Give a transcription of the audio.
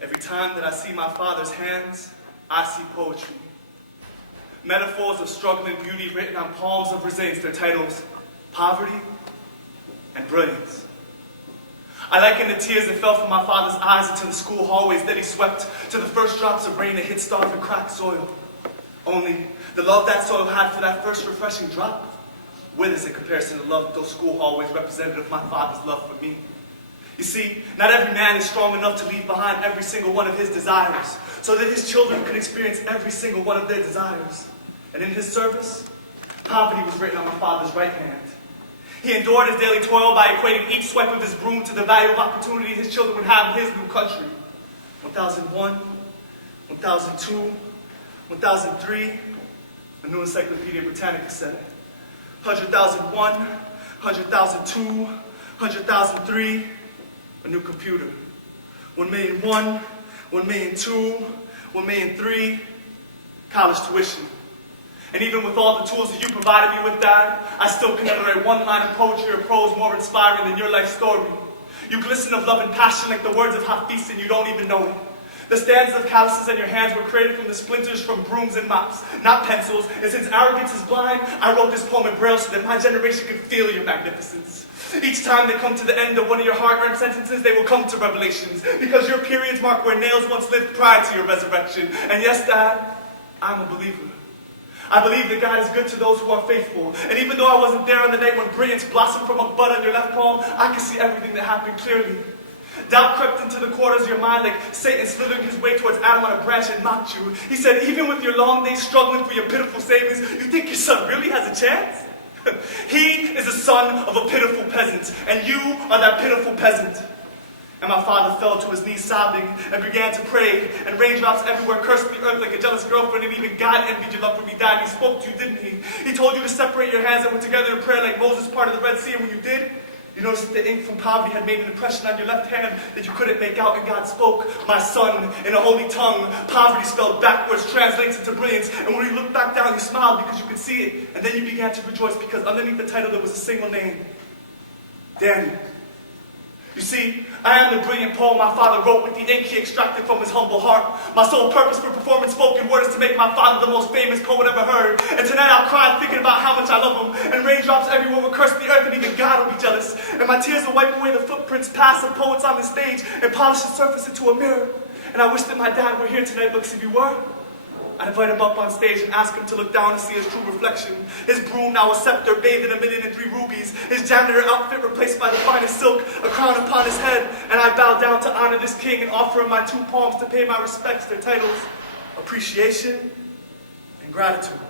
Every time that I see my father's hands, I see poetry. Metaphors of struggling beauty written on palms of resilience, their titles, Poverty and Brilliance. I liken the tears that fell from my father's eyes into the school hallways that he swept to the first drops of rain that hit starved and cracked soil. Only the love that soil had for that first refreshing drop withers in comparison to the love that those school hallways represented of my father's love for me. You see, not every man is strong enough to leave behind every single one of his desires, so that his children could experience every single one of their desires. And in his service, poverty was written on my father's right hand. He endured his daily toil by equating each swipe of his broom to the value of opportunity his children would have in his new country. 1001, 1002, 1003, a new Encyclopedia Britannica said it. 100,001, 100,002, 100,003, a new computer. 1,000,001, 1,000,002, 1,000,003, college tuition. And even with all the tools that you provided me with, Dad, I still can never write one line of poetry or prose more inspiring than your life story. You glisten of love and passion like the words of Hafiz and you don't even know it. The stanzas of calluses in your hands were created from the splinters from brooms and mops, not pencils. And since arrogance is blind, I wrote this poem in Braille so that my generation could feel your magnificence. Each time they come to the end of one of your hard-earned sentences, they will come to revelations, because your periods mark where nails once lived prior to your resurrection. And yes, Dad, I'm a believer. I believe that God is good to those who are faithful. And even though I wasn't there on the night when brilliance blossomed from a bud on your left palm, I can see everything that happened clearly. Doubt crept into the corners of your mind like Satan slithering his way towards Adam on a branch and mocked you. He said, even with your long days struggling for your pitiful savings, you think your son really has a chance? He is the son of a pitiful peasant, and you are that pitiful peasant. And my father fell to his knees sobbing and began to pray, and raindrops everywhere cursed the earth like a jealous girlfriend, and even God envied your love for me, Dad. He spoke to you, didn't he? He told you to separate your hands and went together in prayer like Moses parted the Red Sea, and when you did, you noticed that the ink from poverty had made an impression on your left hand that you couldn't make out, and God spoke, my son, in a holy tongue. Poverty spelled backwards translates into brilliance, and when you looked back down, you smiled because you could see it, and then you began to rejoice because underneath the title there was a single name, Daniel. You see, I am the brilliant poem my father wrote with the ink he extracted from his humble heart. My sole purpose for performing spoken word is to make my father the most famous poet ever heard. And tonight I'll cry thinking about how much I love him. And raindrops everywhere will curse the earth, and even God will be jealous. And my tears will wipe away the footprints past of poets on the stage and polish the surface into a mirror. And I wish that my dad were here tonight, but if he were, I'd invite him up on stage and ask him to look down and see his true reflection. His broom now a scepter bathed in 1,000,003 rubies. His janitor outfit replaced by the finest silk, a crown upon his head. And I bow down to honor this king and offer him my 2 palms to pay my respects. Their titles, appreciation and gratitude.